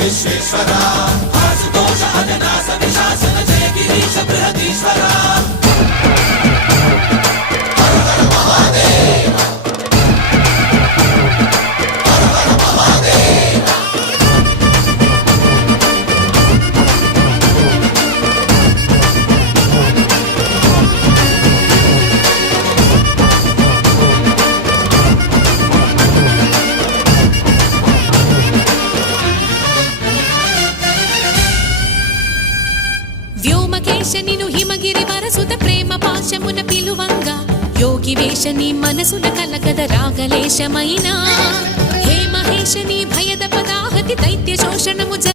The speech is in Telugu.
విశ్వేశ్వరా ఆశుతోష అజనాస విశాసన జయ గిరీశ బృహదీశ్వరా వ్యోమకేశనిను హిమగిరి వరసుత ప్రేమ పాశమున పిలువంగా యోగి వేషని మనసున కలకద రాగలేశమైనా హే మహేశని భయద పదాహతి దైత్య శోషణము